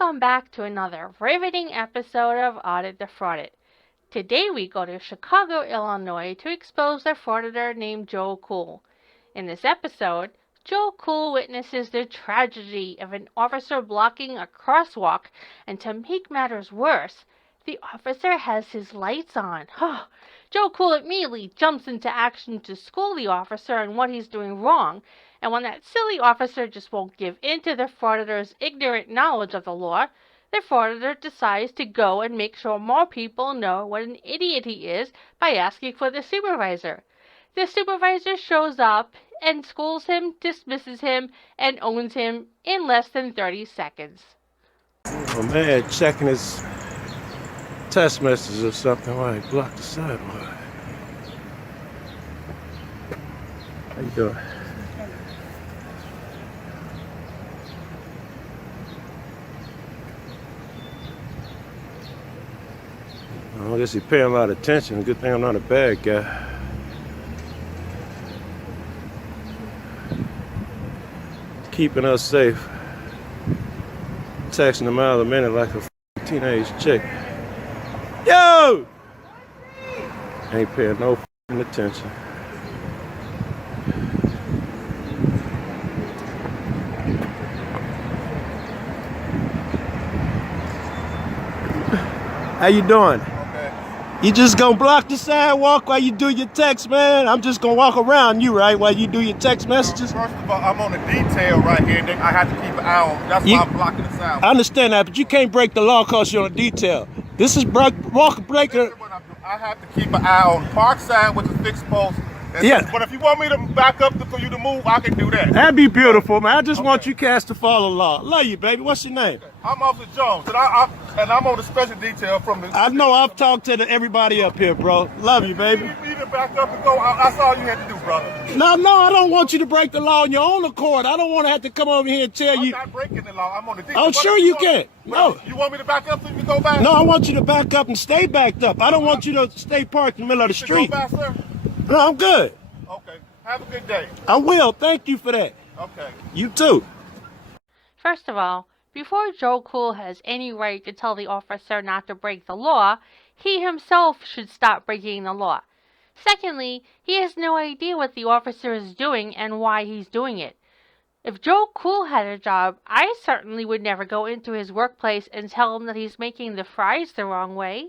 Welcome back to another riveting episode of Audit the Fraudit. Today we go to Chicago, Illinois to expose a frauditor named Joe Cool. In this episode, Joe Cool witnesses the tragedy of an officer blocking a crosswalk, and to make matters worse, the officer has his lights on. Joe Cool immediately jumps into action to school the officer on what he's doing wrong, and when that silly officer just won't give in to the frauditor's ignorant knowledge of the law, the frauditor decides to go and make sure more people know what an idiot he is by asking for the supervisor. The supervisor shows up and schools him, dismisses him, and owns him in less than 30 seconds. Oh man, checking his text messages or something while he blocked the sidewalk. How you doing? I guess he's paying a lot of attention. Good thing I'm not a bad guy. Keeping us safe. Texting a mile a minute like a teenage chick. Yo! Ain't paying no attention. How you doing? Okay. You just gonna block the sidewalk while you do your text, man? I'm just gonna walk around you, right, while you do your text messages? First of all, I'm on a detail right here. I have to keep an eye on. That's why I'm blocking the sidewalk. I understand that, but you can't break the law because you're on a detail. This is walk breaker. I have to keep an eye on park side with the fixed post. Yeah. But if you want me to back up for you to move, I can do that. That'd be beautiful, man. I just want you cats to follow the law. Love you, baby. What's your name? I'm Officer Jones, and I'm on the special detail from the... I know I've talked to everybody up here, bro. Love you, baby. You can back up and go. That's all you had to do, brother. No, I don't want you to break the law on your own accord. I don't want to have to come over here and tell you. I'm not breaking the law. I'm on the detail. Oh, sure you can. No. You want me to back up so you can go back? No, I want you to back up and stay backed up. I don't want you to stay parked in the middle of the street. Go back, sir? No, I'm good. Okay. Have a good day. I will. Thank you for that. Okay. You too. First of all, before Joe Cool has any right to tell the officer not to break the law, he himself should stop breaking the law. Secondly, he has no idea what the officer is doing and why he's doing it. If Joe Cool had a job, I certainly would never go into his workplace and tell him that he's making the fries the wrong way.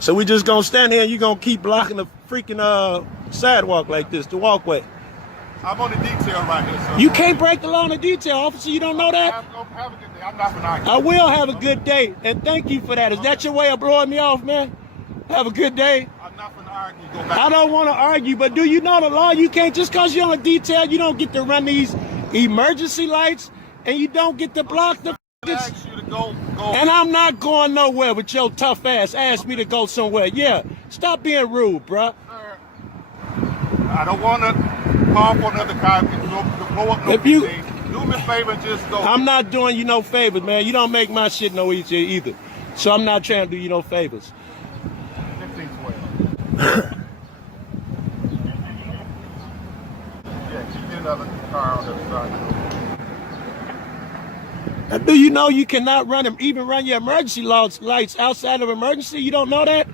So we just gonna stand here and you gonna keep blocking the freaking sidewalk like this, the walkway. I'm on the detail right here, sir. You can't break the law on the detail, officer. You don't know that? Have a good day. I'm not gonna argue. I will have a good day, and thank you for that. Is that your way of blowing me off, man? Have a good day. I'm not gonna argue. Go back. I don't want to argue, but do you know the law? You can't, just because you're on a detail, you don't get to run these emergency lights, and you don't get to block the Ask you to go. And I'm not going nowhere with your tough ass. Ask me to go somewhere. Yeah, stop being rude, bruh. Sir, I don't want to call for another car to blow up no If you- thing. Do me a favor and just go. I'm not doing you no favors, man. You don't make my shit no easier either. So I'm not trying to do you no favors. 1512. Yeah, keep me another car on the other side. Now, do you know you cannot even run your emergency lights outside of emergency? You don't know that?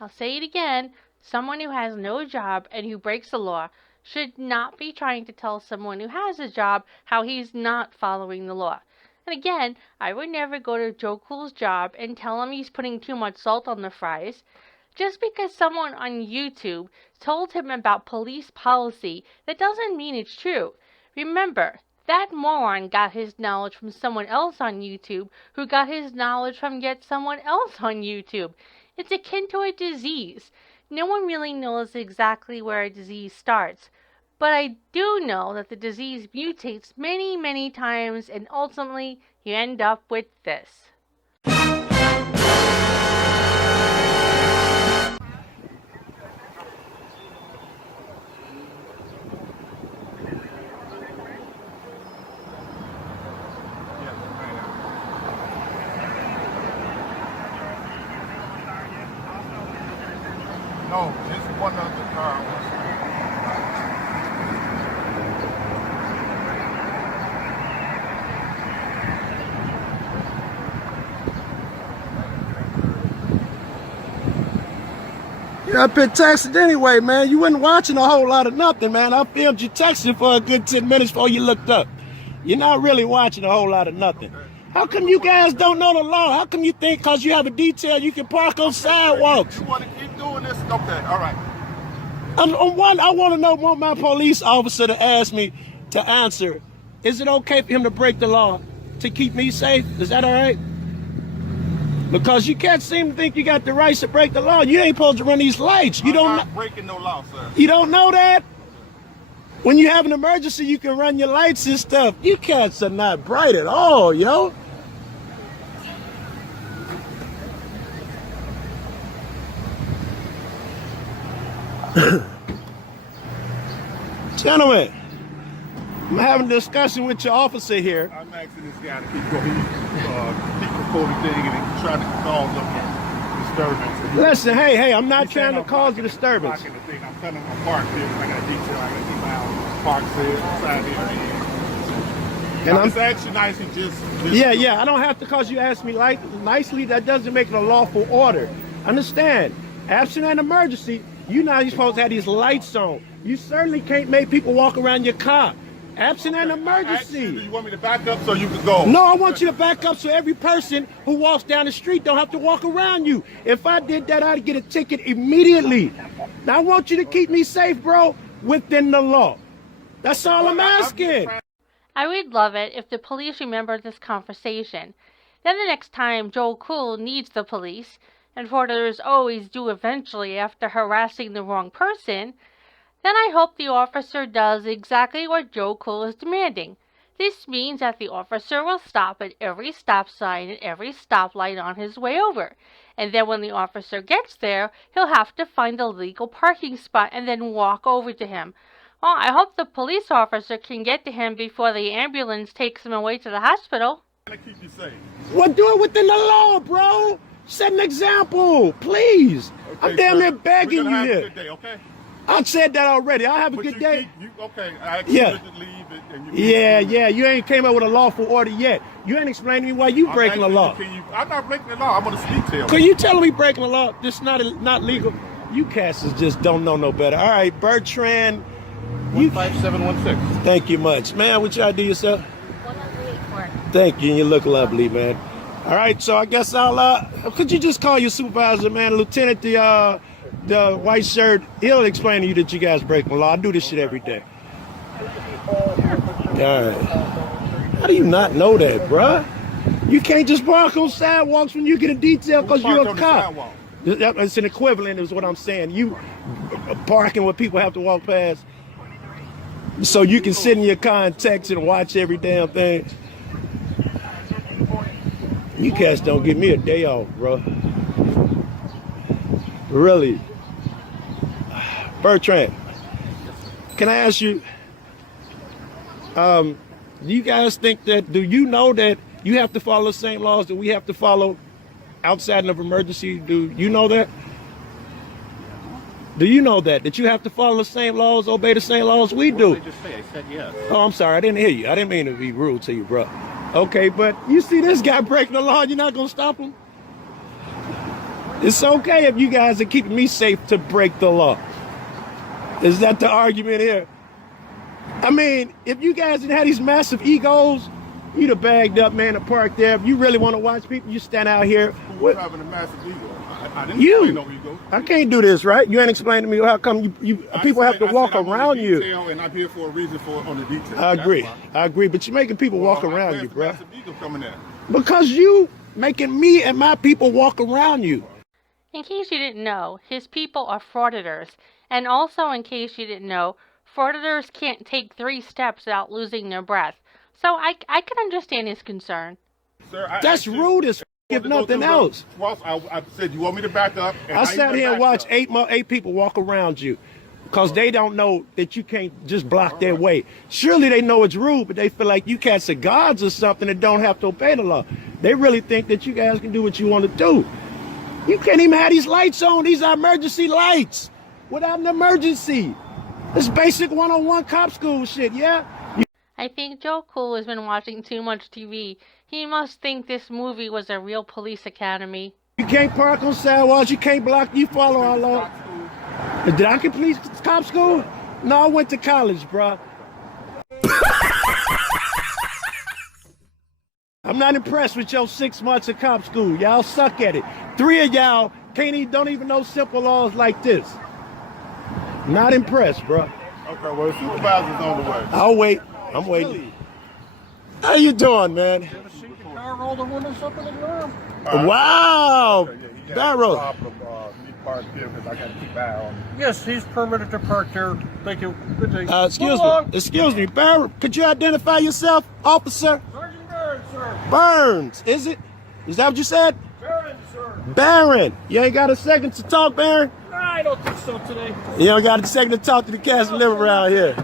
I'll say it again, someone who has no job and who breaks the law should not be trying to tell someone who has a job how he's not following the law. And again, I would never go to Joe Cool's job and tell him he's putting too much salt on the fries. Just because someone on YouTube told him about police policy, that doesn't mean it's true. Remember, that moron got his knowledge from someone else on YouTube, who got his knowledge from yet someone else on YouTube. It's akin to a disease. No one really knows exactly where a disease starts, but I do know that the disease mutates many, many times, and ultimately you end up with this. No, just one other car. I've been texting anyway, man. You wasn't watching a whole lot of nothing, man. I filmed you texting for a good 10 minutes before you looked up. You're not really watching a whole lot of nothing. How come you guys don't know the law? How come you think because you have a detail you can park on sidewalks? You want to keep doing this? Okay, all right. I want my police officer to ask me to answer. Is it okay for him to break the law to keep me safe? Is that all right? Because you can't seem to think you got the rights to break the law. You ain't supposed to run these lights. You don't. I'm not breaking no law, sir. You don't know that? When you have an emergency, you can run your lights and stuff. You cats are not bright at all, yo. Gentlemen, I'm having a discussion with your officer here. I'm asking this guy to keep going. Keep recording thing and trying to cause a disturbance. Listen, hey, I'm not trying to cause a disturbance. I'm telling him I'm parked here. I got a detail. I got to keep my house parked here, beside here. And I'm just asking nice and just yeah. I don't have to cause you ask me nicely. That doesn't make it a lawful order. Understand? Absent an emergency, you're not supposed to have these lights on. You certainly can't make people walk around your car. Absent an emergency. Do you want me to back up so you can go? No, I want you to back up so every person who walks down the street don't have to walk around you. If I did that, I'd get a ticket immediately. Now, I want you to keep me safe, bro, within the law. That's all I'm asking. I would love it if the police remembered this conversation. Then the next time Joe Cool needs the police, and frauditors always do eventually after harassing the wrong person, then I hope the officer does exactly what Joe Cool is demanding. This means that the officer will stop at every stop sign and every stoplight on his way over. And then when the officer gets there, he'll have to find a legal parking spot and then walk over to him. Well, I hope the police officer can get to him before the ambulance takes him away to the hospital. I'm gonna keep you safe. Well, do it within the law, bro. Set an example, please. Okay, I'm damn near sir. begging We're gonna you have here. a good day, okay? I've said that already. I'll have a good day. Okay, I actually Yeah. to leave it and Yeah, you ain't came up with a lawful order yet. You ain't explaining to me why you breaking the law. I'm not breaking the law. I'm on a detail. Cause you telling me breaking the law, this not legal. You cats just don't know no better. All right, Bertrand. 15716. Thank you much. Man, what y'all do yourself? 184. Thank you, and you look lovely, man. All right, so I guess could you just call your supervisor, man, Lieutenant, the white shirt? He'll explain to you that you guys break the law. I do this shit every day. All right. How do you not know that, bruh? You can't just park on sidewalks when you get a detail because you're a cop. It's an equivalent is what I'm saying. You parking where people have to walk past so you can sit in your car and text and watch every damn thing. You cats don't give me a day off, bro. Really. Bertrand, can I ask you, do you guys think that, do you know that you have to follow the same laws that we have to follow outside of emergency? Do you know that? Do you know that you have to follow the same laws, obey the same laws we do? What did I just say? I said yes. Oh, I'm sorry. I didn't hear you. I didn't mean to be rude to you, bro. Okay, but you see this guy breaking the law, you're not going to stop him? It's okay if you guys are keeping me safe to break the law. Is that the argument here? I mean, if you guys didn't have these massive egos, you'd have bagged up, man, to park there. If you really want to watch people, you stand out here. Who's having a massive ego? I didn't say no ego. I can't do this, right? You ain't explaining to me how come people have to walk around you. And I'm here for a reason on the detail. I agree, but you're making people walk around you, bro. Massive ego coming in. Because you making me and my people walk around you. In case you didn't know, his people are frauditors. And also, in case you didn't know, frauditors can't take 3 steps without losing their breath. So I can understand his concern. Sir, That's rude as if nothing else. I said, you want me to back up? I sat here and watched 8 people walk around you because they don't know that you can't just block their way. Surely they know it's rude, but they feel like you cats are gods or something that don't have to obey the law. They really think that you guys can do what you want to do. You can't even have these lights on. These are emergency lights. Without an emergency. It's basic 101 cop school shit, yeah? I think Joe Cool has been watching too much TV. He must think this movie was a real police academy. You can't park on sidewalks. You can't block. You follow our law. Did I complete cop school? No, I went to college, bro. I'm not impressed with your 6 months of cop school. Y'all suck at it. 3 of y'all don't even know simple laws like this. Not impressed, bro. Okay, well, the supervisor's on the way. I'll wait. I'm waiting. How you doing, man? Roll the windows up in the ground. Wow. Yeah, Barrel. Me parked here because I got to keep an eye on him. Yes, he's permitted to park here. Thank you. Good day. Excuse me, Barrel. Could you identify yourself, officer? Sergeant Burns, sir. Burns, is it? Is that what you said? Barron, sir. Barron. You ain't got a second to talk, Barron? No, I don't think so today. You don't got a second to talk to the cats that live around here.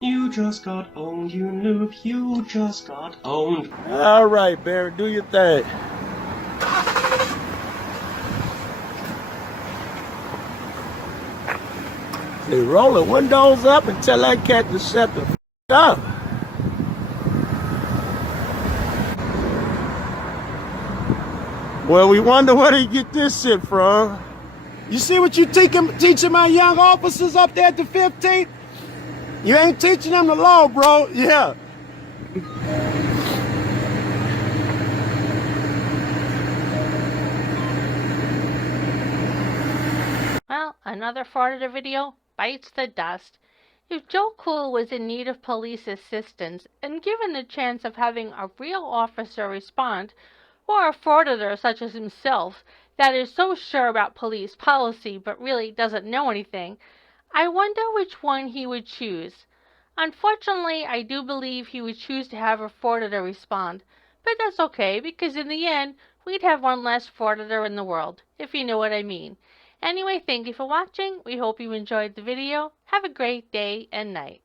You just got owned, you noob. You just got owned. All right, Barron, do your thing. They roll the windows up and tell that cat to shut the f up. Well, we wonder where they get this shit from. You see what you teaching my young officers up there at the 15th? You ain't teaching them the law, bro. Yeah. Well, another Frauditor video bites the dust. If Joe Cool was in need of police assistance and given the chance of having a real officer respond, or a frauditor such as himself that is so sure about police policy but really doesn't know anything, I wonder which one he would choose. Unfortunately, I do believe he would choose to have a frauditor respond, but that's okay because in the end, we'd have one less frauditor in the world, if you know what I mean. Anyway, thank you for watching. We hope you enjoyed the video. Have a great day and night.